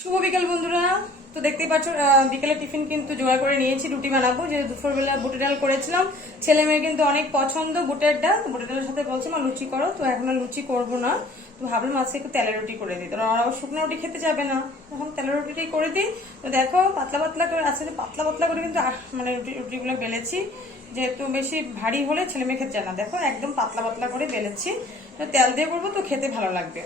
শুভ বিকেল বন্ধুরা। তো দেখতেই পাচ্ছ বিকেলে টিফিন কিন্তু জোগাড় করে নিয়েছি, রুটি বানাবো। যে দুপুরবেলা বুটের ডাল করেছিলাম, ছেলে মেয়ের কিন্তু অনেক পছন্দ বুটের ডাল। বুটের ডালের সাথে বলছে মা লুচি করো, তো এখন আর লুচি করবো না, তো ভাবলাম আজকে একটু তেলের রুটি করে দিই। তো ওরা শুকনো রুটি খেতে যাবে না, এখন তেলের রুটিটাই করে দিই। তো দেখো পাতলা পাতলা করে আসলে পাতলা পাতলা করে কিন্তু মানে রুটিগুলো বেলেছি, যেহেতু বেশি ভারী হলে ছেলে মেয়ে খেতে যায় না। দেখো একদম পাতলা পাতলা করে বেলেছি, তো তেল দিয়ে করবো তো খেতে ভালো লাগবে।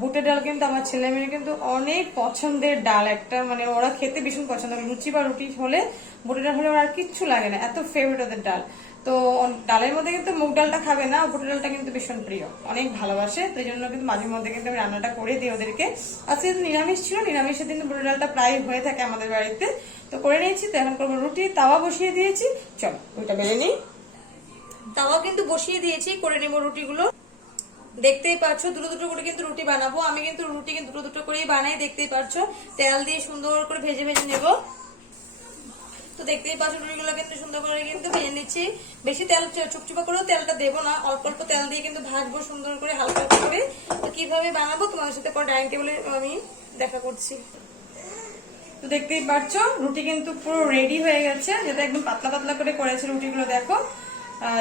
বুটের ডাল কিন্তু আমার ছেলে মেয়ে কিন্তু অনেক পছন্দের ডাল একটা, মানে ওরা খেতে ভীষণ পছন্দ করে। লুচি বা রুটি হলে বুটের ডাল হলে ওরা আর কিচ্ছু লাগে না, এত ফেভারিট ওদের ডাল। তো ডালের মধ্যে কিন্তু মুগ ডালটা খাবে না, বুটের ডালটা কিন্তু ভীষণ প্রিয়, অনেক ভালোবাসে। তো এই জন্য কিন্তু মাঝে মধ্যে কিন্তু আমি রান্নাটা করে দিই ওদেরকে। আজকে নিরামিষ ছিল, নিরামিষের দিন বুটের ডালটা প্রায় হয়ে থাকে আমাদের বাড়িতে, তো করে নিয়েছি। তো এখন করবো রুটি, তাওয়া বসিয়ে দিয়েছি, চলো ওইটা বেলে নিই। তাওয়া কিন্তু বসিয়ে দিয়েছি, করে নেবো রুটিগুলো। দেখতেই পাচ্ছ দুটো দুটো করে কিন্তু রুটি বানাবো। আমি কিন্তু রুটি কিন্তু দুটো দুটো করেই বানাই, দেখতেই পাচ্ছ। তেল দিয়ে সুন্দর করে ভেজে ভেজে নেব। তো দেখতেই পাচ্ছ রুটিগুলো কিন্তু সুন্দর করে কিন্তু ভেজে নিচ্ছি। বেশি তেল চুপচুপা করেও তেলটা দেবো না, অল্প অল্প তেল দিয়ে কিন্তু ভাজবো সুন্দর করে, হালকা করে। তো কিভাবে বানাবো তোমাদের সাথে পরে ডাইনিং টেবিলে আমি দেখা করছি। তো দেখতেই পাচ্ছ রুটি কিন্তু পুরো রেডি হয়ে গেছে, যেটা একদম পাতলা পাতলা করে করেছে রুটিগুলো। দেখো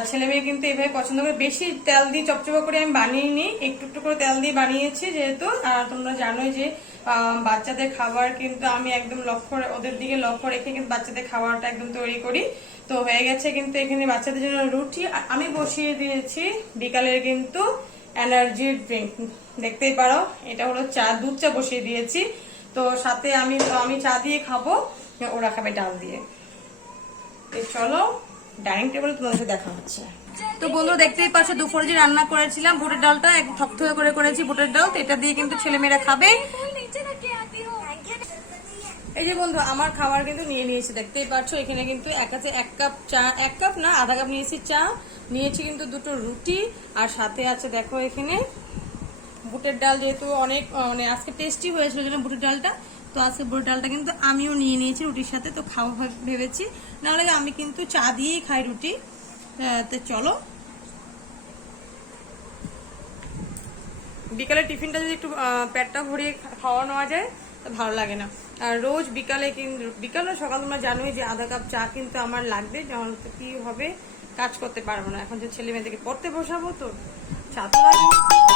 ছেলে মেয়ে কিন্তু এইভাবে পছন্দ করে। বেশি তেল দিয়ে চপচপা করে আমি বানিয়ে নিই, একটু একটু করে তেল দিয়ে বানিয়েছি যেহেতু। আর তোমরা জানোই যে বাচ্চাদের খাবার কিন্তু আমি একদম ওদের দিকে লক্ষ্য রেখে কিন্তু বাচ্চাদের খাবারটা একদম তৈরি করি। তো হয়ে গেছে কিন্তু এখানে বাচ্চাদের জন্য রুটি। আমি বসিয়ে দিয়েছি বিকালের কিন্তু এনার্জি ড্রিঙ্ক, দেখতেই পারো। এটা হলো চা, দুধ চা বসিয়ে দিয়েছি। তো সাথে আমি চা দিয়ে খাবো, ওরা খাবে ডাল দিয়ে। চলো ডাইনিং টেবিলে তোমাদের দেখা হচ্ছে। তো বন্ধু দেখতেই পাচ্ছ দুপুরে যে রান্না করেছিলাম বুটের ডালটা একদম থকথকে করে করেছি বুটের ডাল। তো এটা দিয়ে কিন্তু ছেলেমেয়েরা খাবে। এই যে বন্ধু আমার খাবার কিন্তু নিয়ে নিয়েছি, দেখতেই পাচ্ছ। এখানে কিন্তু এক কাপ চা, এক কাপ না আধা কাপ নিয়েছি চা, নিয়েছি কিন্তু দুটো রুটি, আর সাথে আছে দেখো এখানে বুটের ডাল। যেহেতু অনেক মানে আজকে টেস্টি হয়েছিল যেন বুটের ডালটা, তো আজকে বুটের ডালটা কিন্তু আমিও নিয়ে নিয়েছি রুটির সাথে। তো খাওয়া ভেবেছি, নাহলে আমি কিন্তু চা দিয়েই খাই রুটি। তো চলো বিকালে টিফিনটা যদি একটু পেটটা ভরিয়ে খাওয়া নেওয়া যায় তো ভালো লাগে না। আর রোজ বিকালে কিন্তু বিকালে সকাল তোমরা জানোই যে আধা কাপ চা কিন্তু আমার লাগবে, যখন কি হবে কাজ করতে পারবো না। এখন যে ছেলে মেয়েদেরকে পড়তে বসাবো তো চা তো লাগবে।